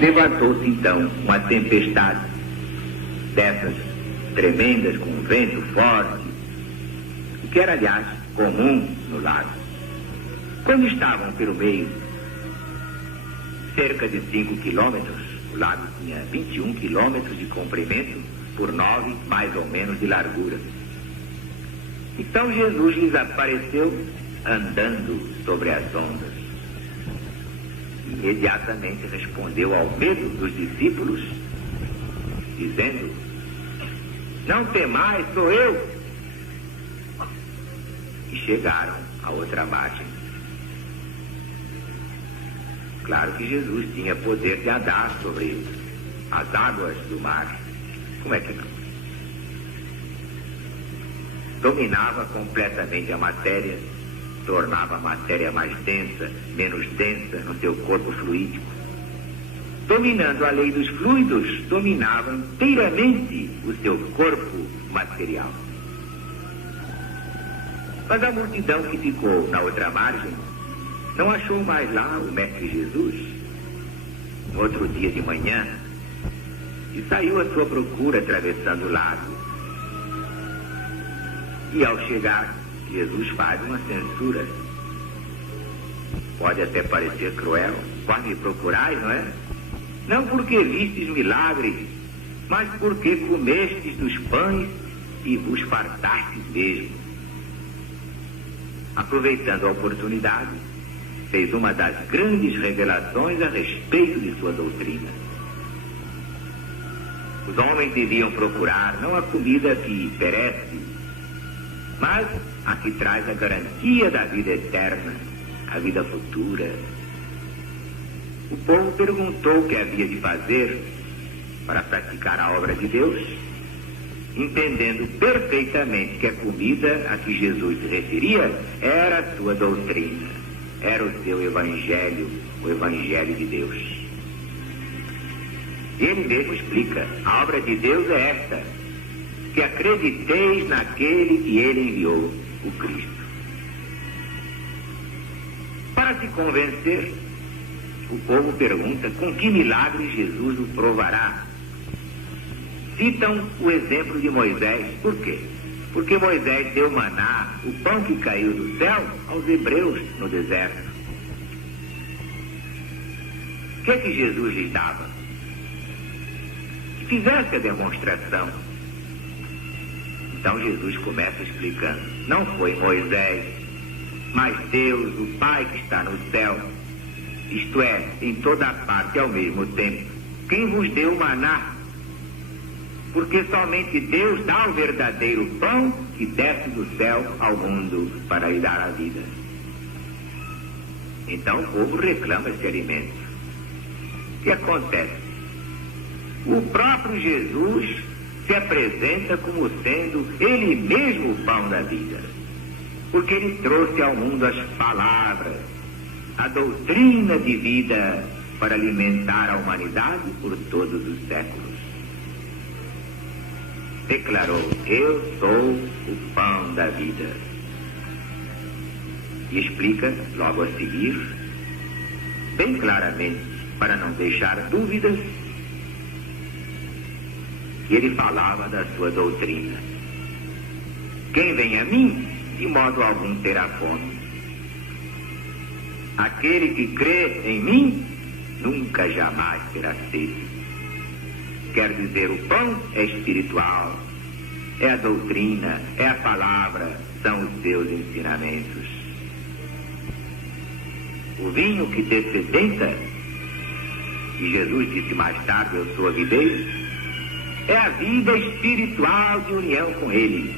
Levantou-se então uma tempestade dessas tremendas, com vento forte, o que era, aliás, comum no lago. Quando estavam pelo meio, cerca de 5 quilômetros, o lago tinha 21 quilômetros de comprimento por 9, mais ou menos, de largura. Então Jesus lhes apareceu andando sobre as ondas. Imediatamente respondeu ao medo dos discípulos, dizendo: não temais, sou eu. E chegaram à outra margem. Claro que Jesus tinha poder de andar sobre as águas do mar. Como é que não? Dominava completamente a matéria, tornava a matéria mais densa, menos densa no seu corpo fluídico. Dominando a lei dos fluidos, dominava inteiramente o seu corpo material. Mas a multidão que ficou na outra margem não achou mais lá o Mestre Jesus. No outro dia de manhã, e saiu à sua procura atravessando o lago. E ao chegar, Jesus faz uma censura. Pode até parecer cruel. Quando me procurais, não é? Não porque vistes milagres, mas porque comestes dos pães e vos fartastes mesmo. Aproveitando a oportunidade, fez uma das grandes revelações a respeito de sua doutrina. Os homens deviam procurar não a comida que perece, mas a que traz a garantia da vida eterna, a vida futura. O povo perguntou o que havia de fazer para praticar a obra de Deus, entendendo perfeitamente que a comida a que Jesus se referia era a sua doutrina, era o seu evangelho, o evangelho de Deus. E ele mesmo explica: a obra de Deus é esta, que acrediteis naquele que ele enviou, o Cristo. Para se convencer, o povo pergunta com que milagre Jesus o provará. Citam o exemplo de Moisés. Por quê? Porque Moisés deu maná, o pão que caiu do céu, aos hebreus no deserto. O que é que Jesus lhes dava? Que fizesse a demonstração. Então Jesus começa explicando: não foi Moisés, mas Deus, o Pai que está no céu, isto é, em toda parte ao mesmo tempo, quem vos deu o maná. Porque somente Deus dá o verdadeiro pão que desce do céu ao mundo para lhe dar a vida. Então o povo reclama esse alimento. O que acontece? O próprio Jesus se apresenta como sendo ele mesmo o pão da vida, porque ele trouxe ao mundo as palavras, a doutrina de vida para alimentar a humanidade por todos os séculos. Declarou: eu sou o pão da vida. E explica logo a seguir, bem claramente, para não deixar dúvidas, que ele falava da sua doutrina. Quem vem a mim, de modo algum terá fome. Aquele que crê em mim, nunca jamais terá sede. Quer dizer, o pão é espiritual, é a doutrina, é a palavra, são os seus ensinamentos. O vinho que dessedenta, e Jesus disse mais tarde: eu sou a videira, é a vida espiritual de união com ele.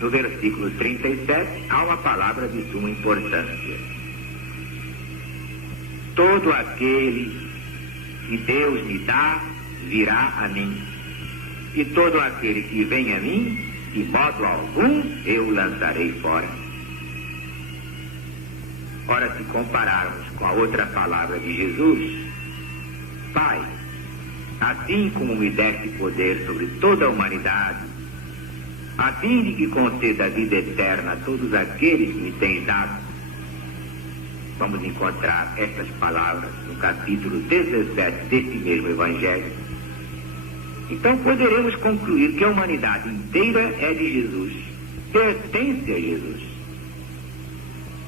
No versículo 37, há uma palavra de suma importância: todo aquele que Deus me dá, virá a mim. E todo aquele que vem a mim, de modo algum, eu o lançarei fora. Ora, se compararmos com a outra palavra de Jesus: Pai, assim como me deste poder sobre toda a humanidade, a fim de que conceda a vida eterna a todos aqueles que me tens dado, vamos encontrar estas palavras no capítulo 17 deste mesmo Evangelho. Então poderemos concluir que a humanidade inteira é de Jesus, pertence a Jesus.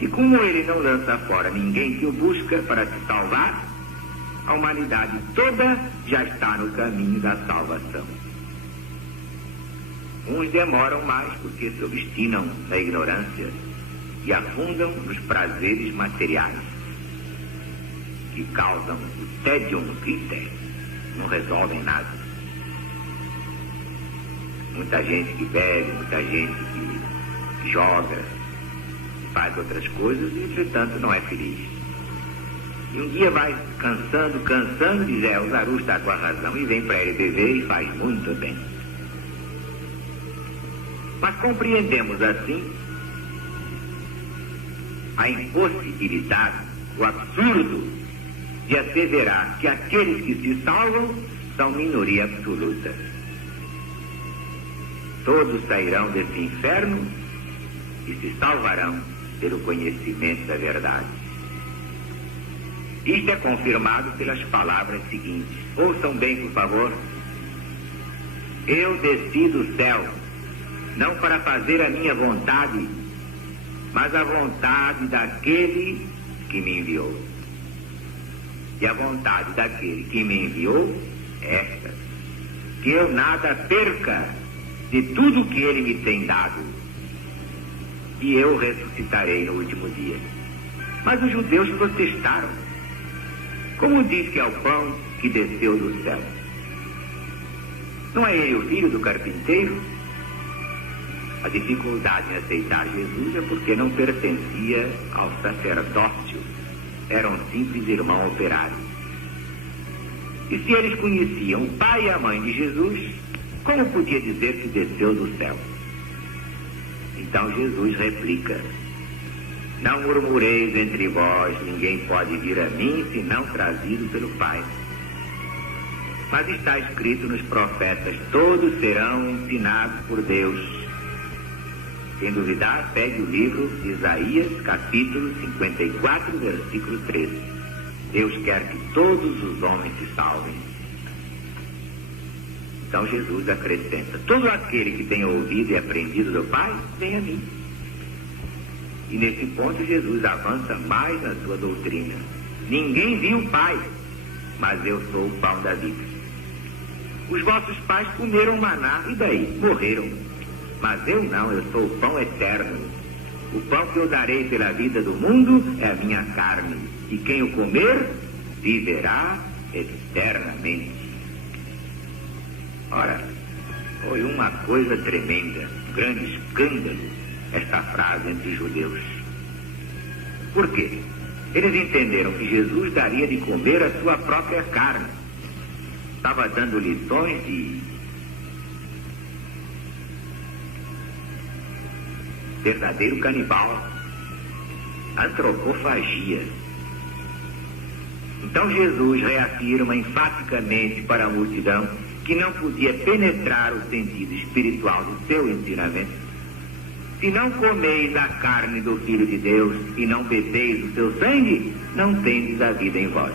E como ele não lança fora ninguém que o busca para se salvar, a humanidade toda já está no caminho da salvação. Uns demoram mais porque se obstinam na ignorância e afundam nos prazeres materiais, que causam o tédio no critério, não resolvem nada. Muita gente que bebe, muita gente que joga, faz outras coisas e, entretanto, não é feliz. E um dia vai cansando, diz, o Zaru está com a razão, e vem para ele beber e faz muito bem. Mas compreendemos assim a impossibilidade, o absurdo de asseverar que aqueles que se salvam são minoria absoluta. Todos sairão desse inferno e se salvarão pelo conhecimento da verdade. Isto é confirmado pelas palavras seguintes. Ouçam bem, por favor. Eu desci do céu, não para fazer a minha vontade, mas a vontade daquele que me enviou. E a vontade daquele que me enviou é esta: que eu nada perca de tudo que ele me tem dado, e eu ressuscitarei no último dia. Mas os judeus protestaram. Como diz que é o pão que desceu do céu? Não é ele o filho do carpinteiro? A dificuldade em aceitar Jesus é porque não pertencia ao sacerdócio. Era um simples irmão operário. E se eles conheciam o pai e a mãe de Jesus, como podia dizer que desceu do céu? Então Jesus replica: não murmureis entre vós, ninguém pode vir a mim senão trazido pelo Pai. Mas está escrito nos profetas: todos serão ensinados por Deus. Quem duvidar, pegue o livro de Isaías, capítulo 54, versículo 13. Deus quer que todos os homens se salvem. Então Jesus acrescenta: todo aquele que tem ouvido e aprendido do Pai, vem a mim. E nesse ponto Jesus avança mais na sua doutrina. Ninguém viu o Pai, mas eu sou o pão da vida. Os vossos pais comeram maná, e daí? Morreram. Mas eu não, eu sou o pão eterno. O pão que eu darei pela vida do mundo é a minha carne, e quem o comer, viverá eternamente. Ora, foi uma coisa tremenda, um grande escândalo, esta frase entre os judeus. Por quê? Eles entenderam que Jesus daria de comer a sua própria carne. Estava dando lições de verdadeiro canibal, antropofagia. Então Jesus reafirma enfaticamente para a multidão que não podia penetrar o sentido espiritual do seu ensinamento. Se não comeis a carne do Filho de Deus e não bebeis o seu sangue, não tendes a vida em vós.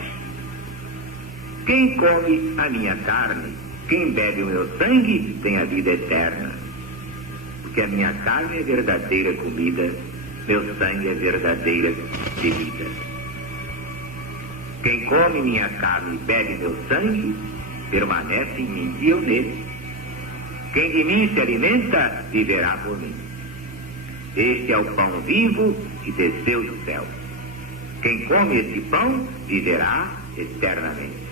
Quem come a minha carne, quem bebe o meu sangue, tem a vida eterna. Porque a minha carne é verdadeira comida, meu sangue é verdadeira bebida. Quem come minha carne e bebe meu sangue, permanece em mim e eu nele. Quem de mim se alimenta, viverá por mim. Este é o pão vivo que desceu do céu. Quem come esse pão, viverá eternamente.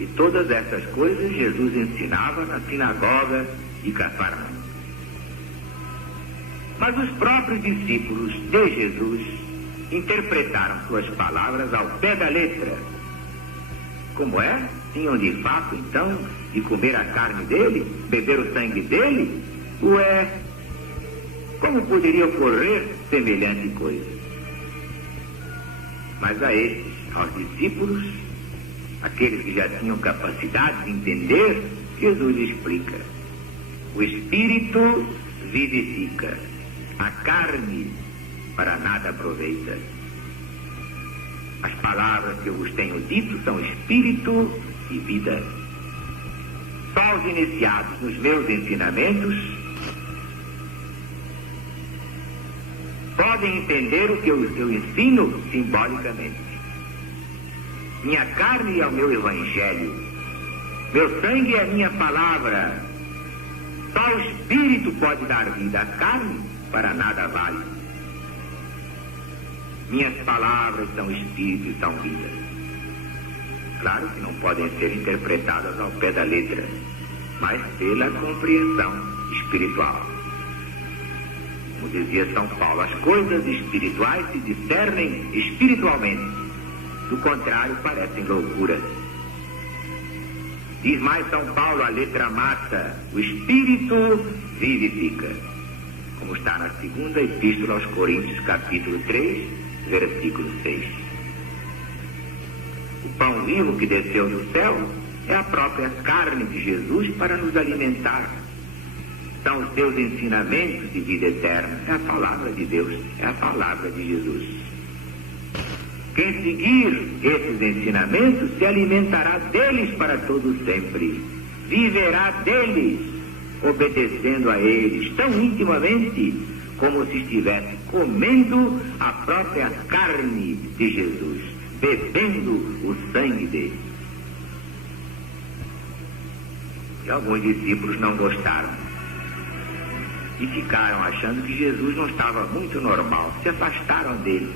E todas essas coisas Jesus ensinava na sinagoga de Cafarnaum. Mas os próprios discípulos de Jesus interpretaram suas palavras ao pé da letra. Como é? Tinham de fato, então, de comer a carne dele, beber o sangue dele? Ué, como poderia ocorrer semelhante coisa? Mas a estes, aos discípulos, aqueles que já tinham capacidade de entender, Jesus explica: o Espírito vivifica, a carne para nada aproveita. As palavras que eu vos tenho dito são espírito e vida. Só os iniciados nos meus ensinamentos podem entender o que eu ensino simbolicamente. Minha carne é o meu evangelho, meu sangue é a minha palavra. Só o espírito pode dar vida, a carne para nada vale. Minhas palavras são espírito e são vida. Claro que não podem ser interpretadas ao pé da letra, mas pela compreensão espiritual. Como dizia São Paulo, as coisas espirituais se discernem espiritualmente. Do contrário, parecem loucura. Diz mais São Paulo, a letra mata, o espírito vivifica. Como está na segunda epístola aos Coríntios, capítulo 3, versículo 6. O pão vivo que desceu do céu é a própria carne de Jesus para nos alimentar. São os seus ensinamentos de vida eterna. É a palavra de Deus, é a palavra de Jesus. Quem seguir esses ensinamentos se alimentará deles para todo sempre. Viverá deles, obedecendo a eles tão intimamente como se estivesse comendo a própria carne de Jesus, bebendo o sangue dele. E alguns discípulos não gostaram e ficaram achando que Jesus não estava muito normal, se afastaram dele.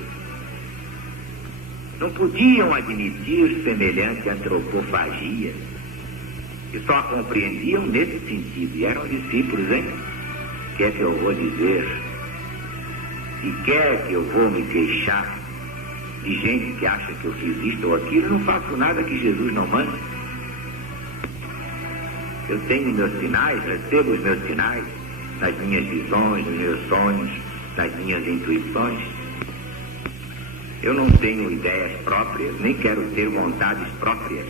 Não podiam admitir semelhante antropofagia e só a compreendiam nesse sentido. E eram discípulos, hein? Quer que eu vou dizer? E quer que eu vou me queixar de gente que acha que eu fiz isto ou aquilo? Não faço nada que Jesus não manda. Eu tenho meus sinais, recebo os meus sinais nas minhas visões, nos meus sonhos, nas minhas intuições. Eu não tenho ideias próprias, nem quero ter vontades próprias.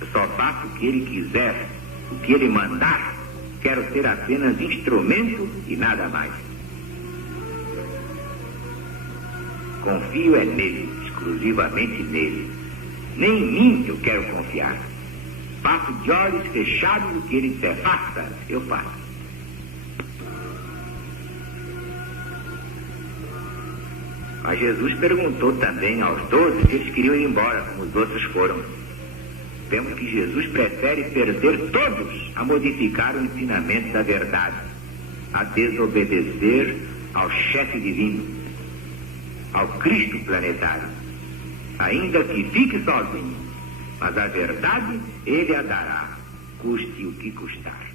Eu só faço o que ele quiser, o que ele mandar. Quero ser apenas instrumento e nada mais. Confio é nele, exclusivamente nele. Nem em mim eu quero confiar. Faço de olhos fechados o que ele disser. Faça, eu faço. Mas Jesus perguntou também aos 12 se eles queriam ir embora, como os outros foram. Vemos que Jesus prefere perder todos a modificar o ensinamento da verdade, a desobedecer ao chefe divino, ao Cristo planetário, ainda que fique sozinho, mas a verdade ele a dará, custe o que custar.